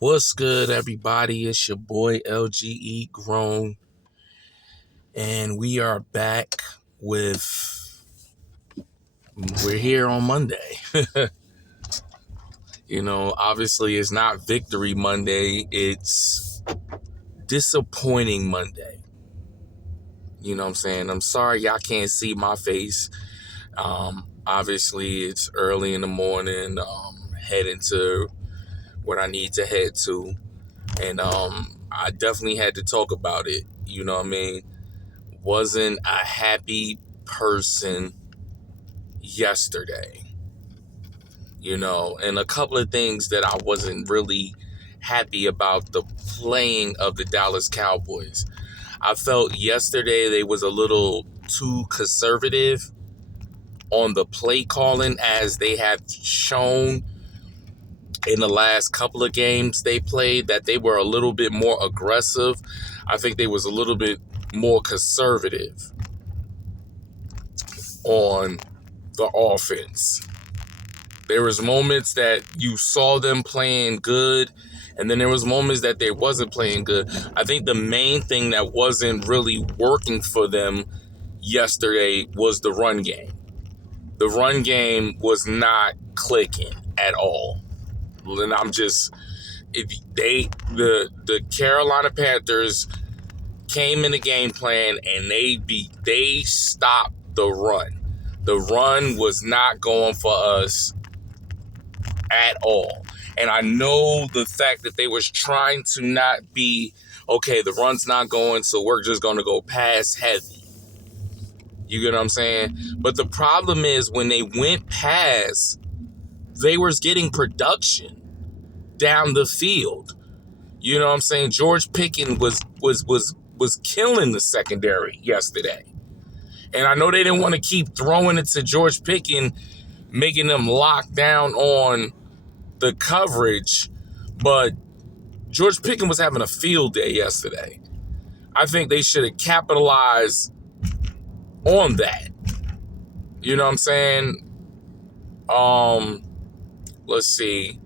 What's good, everybody? It's your boy LGE Grown, and we are back with. We're here on Monday. Obviously, it's not Victory Monday, it's Disappointing Monday. You know what I'm saying? I'm sorry y'all can't see my face. Obviously, it's early in the morning, heading to what I need to head to, and I definitely had to talk about it. You know what I mean? Wasn't a happy person yesterday, and a couple of things that I wasn't really happy about the playing of the Dallas Cowboys. I felt yesterday they was a little too conservative on the play calling, as they have shown in the last couple of games they played, that they were a little bit more aggressive. I think they was a little bit more conservative on the offense. There was moments that you saw them playing good, and then there was moments that they wasn't playing good. I think the main thing that wasn't really working for them yesterday was the run game. The run game was not clicking at all. And the Carolina Panthers came in the game plan and they stopped the run. The run was not going for us at all. And I know the fact that they was trying to not be, okay, the run's not going, so we're just going to go pass heavy. You get what I'm saying? But the problem is, when they went pass, they was getting production down the field. You know what I'm saying? George Pickens was killing the secondary yesterday. And I know they didn't want to keep throwing it to George Pickens, making them lock down on the coverage, but George Pickens was having a field day yesterday. I think they should have capitalized on that. You know what I'm saying? Let's see.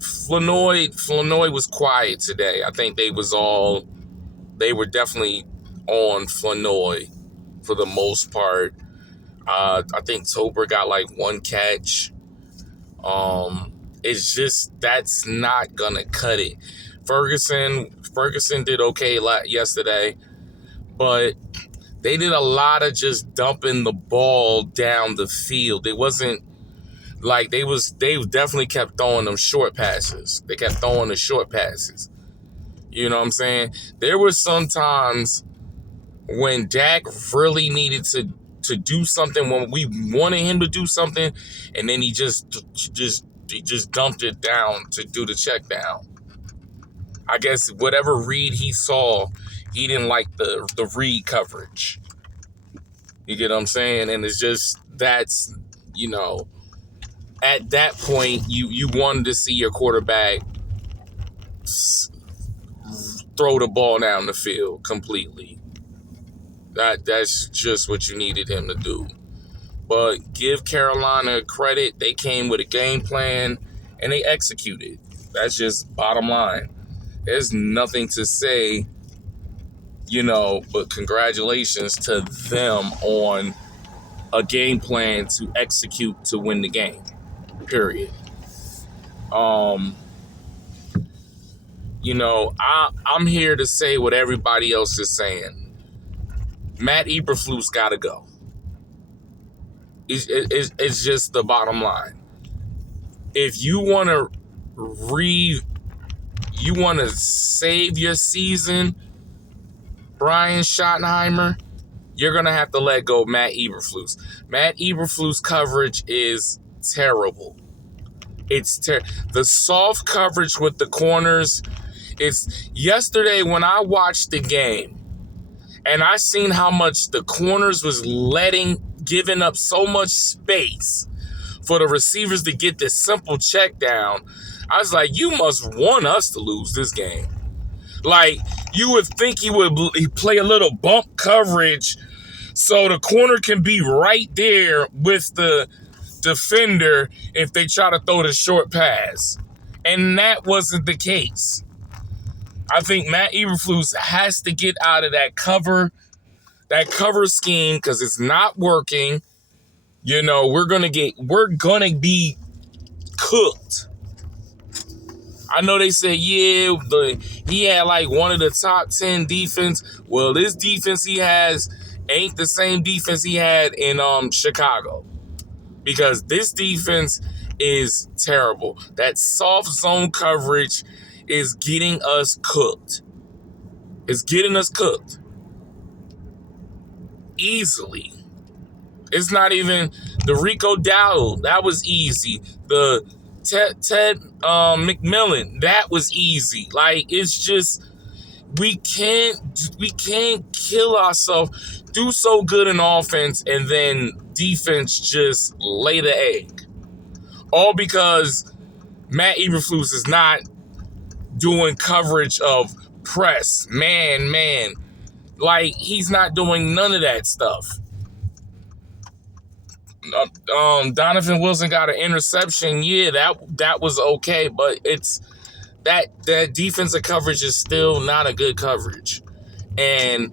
Flanoy was quiet today. I think they were definitely on Flanoy for the most part. I think Tober got like one catch. It's just, that's not gonna cut it. Ferguson did okay yesterday, but they did a lot of just dumping the ball down the field. It wasn't like they definitely kept throwing them short passes. They kept throwing the short passes. You know what I'm saying? There were some times when Dak really needed to do something, when we wanted him to do something, and then he just dumped it down to do the check down. I guess whatever read he saw, he didn't like the read coverage. You get what I'm saying? And it's just, that's, at that point, you wanted to see your quarterback throw the ball down the field completely. That's just what you needed him to do. But give Carolina credit. They came with a game plan and they executed. That's just bottom line. There's nothing to say, but congratulations to them on a game plan to execute to win the game. Period. I'm here to say what everybody else is saying. Matt Eberflus got to go. It's just the bottom line. If you want to save your season, Brian Schottenheimer, you're going to have to let go Matt Eberflus. Matt Eberflus' coverage is terrible. It's the soft coverage with the corners. It's yesterday when I watched the game and I seen how much the corners was giving up so much space for the receivers to get this simple check down. I was like, you must want us to lose this game. Like, you would think he would play a little bump coverage so the corner can be right there with the defender if they try to throw the short pass. And that wasn't the case. I think Matt Eberflus has to get out of that cover scheme because it's not working. We're gonna be cooked. I know they said, yeah, he had like one of the top 10 defense. Well, this defense he has ain't the same defense he had in Chicago. Because this defense is terrible. That soft zone coverage is getting us cooked. It's getting us cooked. Easily. It's not even the Rico Dowdle. That was easy. The Ted McMillan. That was easy. Like, it's just, we can't kill ourselves, do so good in offense, and then defense just lay the egg. All because Matt Eberflus is not doing coverage of press, man. Like, he's not doing none of that stuff. Donovan Wilson got an interception. Yeah, that was okay, but it's that defensive coverage is still not a good coverage. And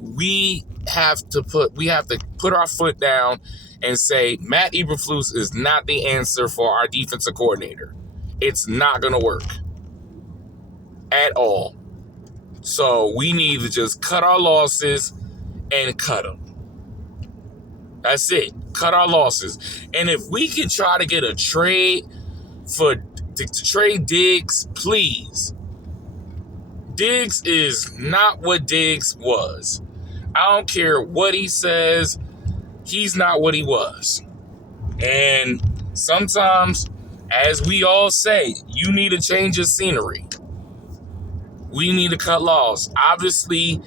we have to put our foot down and say Matt Eberflus is not the answer for our defensive coordinator. It's not going to work at all. So we need to just cut our losses and cut them. That's it. Cut our losses. And if we can try to get a trade to trade Diggs, please. Diggs is not what Diggs was. I don't care what he says. He's not what he was. And sometimes, as we all say, you need to change your scenery. We need to cut loss. Obviously,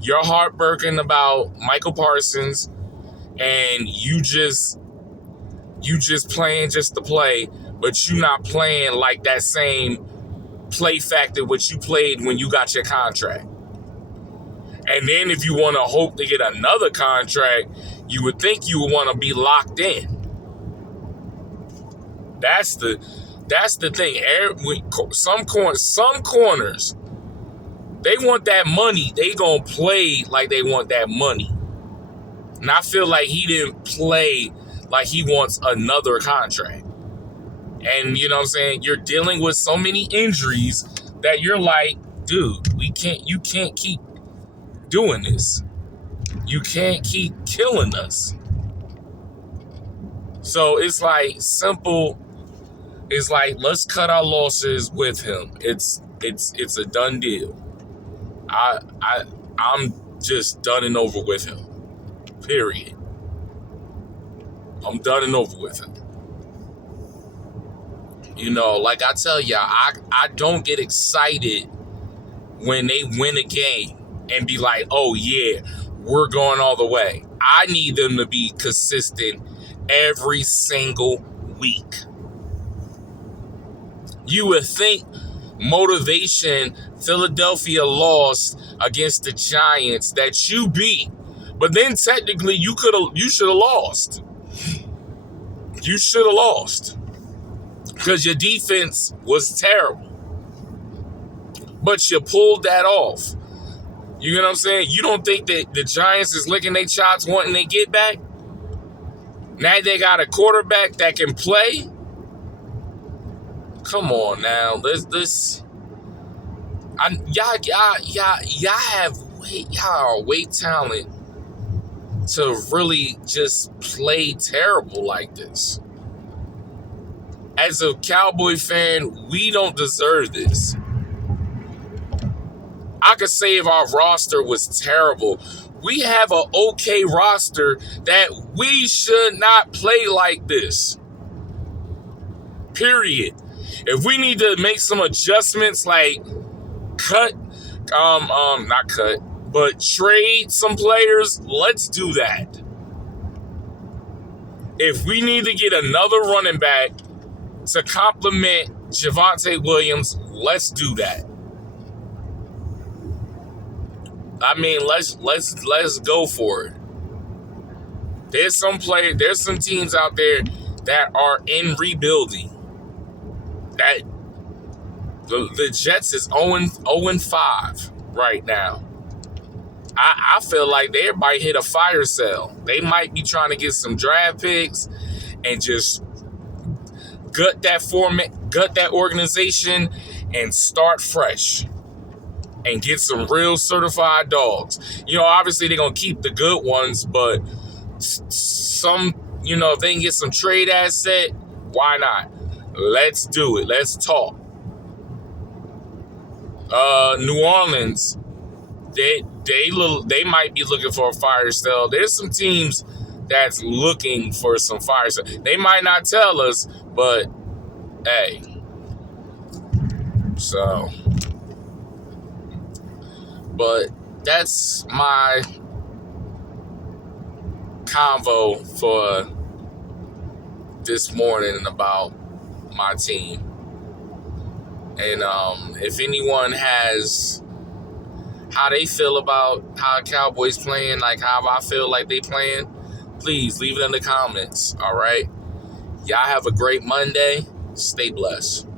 you're heartbroken about Michael Parsons, and you just playing just to play, but you not playing like that same play factor which you played when you got your contract. And then if you want to hope to get another contract, you would think you would want to be locked in. That's the thing. Some corners, they want that money. They gonna play like they want that money. And I feel like he didn't play like he wants another contract. And you know what I'm saying? You're dealing with so many injuries that you're like, dude, you can't keep doing this. You can't keep killing us. So it's like simple. It's like, let's cut our losses with him. It's a done deal. I'm just done and over with him. Period. I'm done and over with him. Like I tell y'all, I don't get excited when they win a game and be like, oh yeah, we're going all the way. I need them to be consistent every single week. You would think motivation, Philadelphia lost against the Giants that you beat, but then technically you should have lost. You should have lost because your defense was terrible, but you pulled that off. You know what I'm saying? You don't think that the Giants is licking their chops wanting they get back? Now they got a quarterback that can play. Come on now, y'all are way talent to really just play terrible like this. As a Cowboy fan, we don't deserve this. I could say if our roster was terrible, we have an okay roster that we should not play like this. Period. If we need to make some adjustments like not cut, but trade some players, let's do that. If we need to get another running back to complement Javonte Williams, let's do that. I mean, let's go for it. There's some teams out there that are in rebuilding that The Jets is 0-5 right now. I feel like they might hit a fire sale. They might be trying to get some draft picks and just gut that organization, and start fresh and get some real certified dogs. Obviously they're gonna keep the good ones, but some, if they can get some trade asset, why not? Let's do it. Let's talk. New Orleans, they might be looking for a fire sale. There's some teams that's looking for some fire sale. They might not tell us, but hey. So, but that's my convo for this morning about my team. And if anyone has how they feel about how Cowboys playing, like how I feel like they playing, please leave it in the comments. All right. Y'all have a great Monday. Stay blessed.